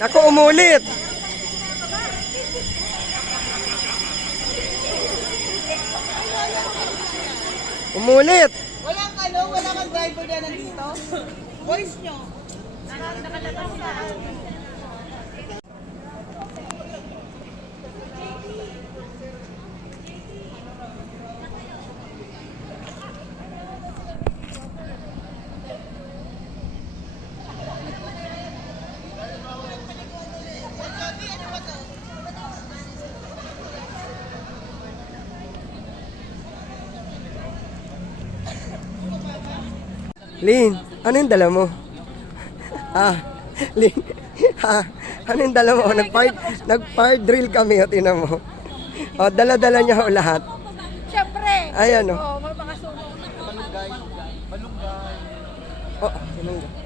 Ako, umulit. Umulit. Walang wala kang driver na nandito. Voice nyo. Nakalabas sa Lin, ano yung dala mo? Lin, ano yung dala mo? Nag-fire drill kami, o tinan mo. O, dala-dala niya ho lahat. Siyempre. Ayan o. Oo, mga sumo. Oh, sinunggay.